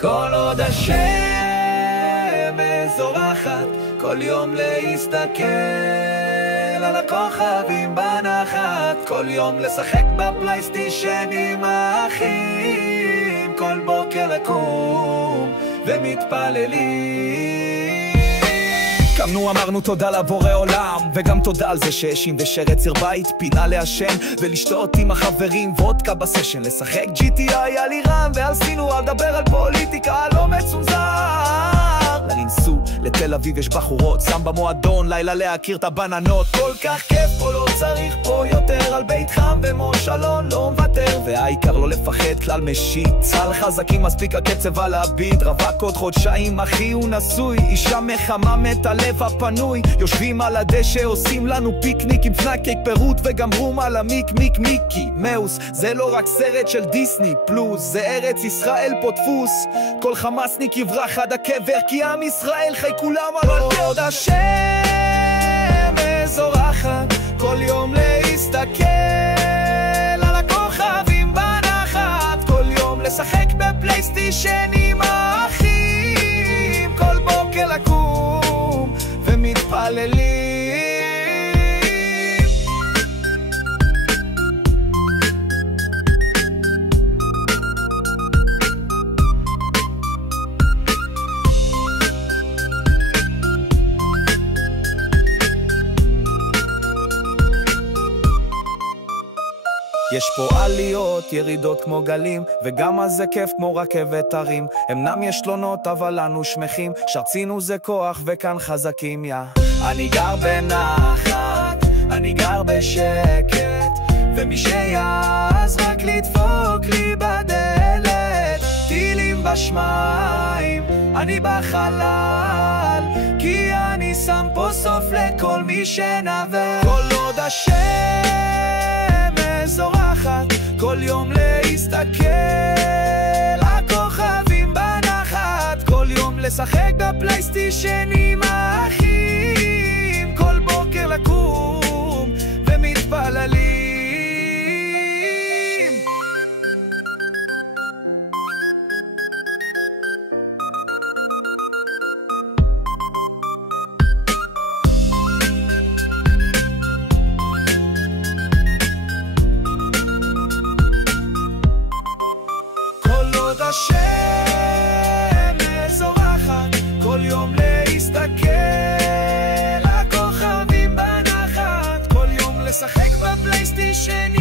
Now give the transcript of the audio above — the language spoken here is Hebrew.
כל עוד השמש זורחת, כל יום להסתכל על הכוכבים בנחת, כל יום לשחק בפלייסטיישן עם האחים, כל בוקר לקום ומתפללים. קמנו אמרנו תודה לבורא עולם, וגם תודה על זה שהאשים ושרת ציר בית, פינה לעשן ולשתות עם החברים וודקה בסשן, לשחק GTA על איראן ועל סינואר, לדבר על פוליטיקה לא מצונזר. לנסו לתל אביב יש בחורות, שם במועדון לילה להכיר את הבננות, כל כך כיף פה לא צריך פה יותר, על בית חם ומושלון לא מוותר, והעיקר לא לפחד כלל משיט, צהל חזקים מספיק הקצב על הביט, רווק עוד חודשיים אחי הוא נשוי, אישה מחממת הלב הפנוי, יושבים על הדשא עושים לנו פיקניק עם פנקק פירוט וגם רום על המיק מיק מיקי מאוס, זה לא רק סרט של דיסני פלוס, זה ארץ ישראל פה דפוס, כל חמאסניק יברח עד הקבר כי עם ישראל חי כולם על עוד השמש זורחת, כל יום להסתכל על הכוכבים בנחת, כל יום לשחק בפלייסטיישן עם האחים, כל בוקר לקום ומתפללים. יש פה עליות, ירידות כמו גלים, וגם אז זה כיף כמו רכבת הרים. אמנם יש תלונות אבל לנו שמחים, שרצינו זה כוח וכאן חזקים יא. אני גר בנחת, אני גר בשקט, ומי שיעז רק לדפוק לי בדלת. טילים בשמיים, אני בחלל, כי אני שם פה סוף לכל מי שנבל. כל עוד השמש זורחת, כל יום להסתכל הכוכבים בנחת, כל יום לשחק בפלייסטיישן עם האחים, כל בוקר לקום ומתפללים. השמש זורחת, כל יום להסתכל הכוכבים בנחת, כל יום לשחק בפלייסטיישן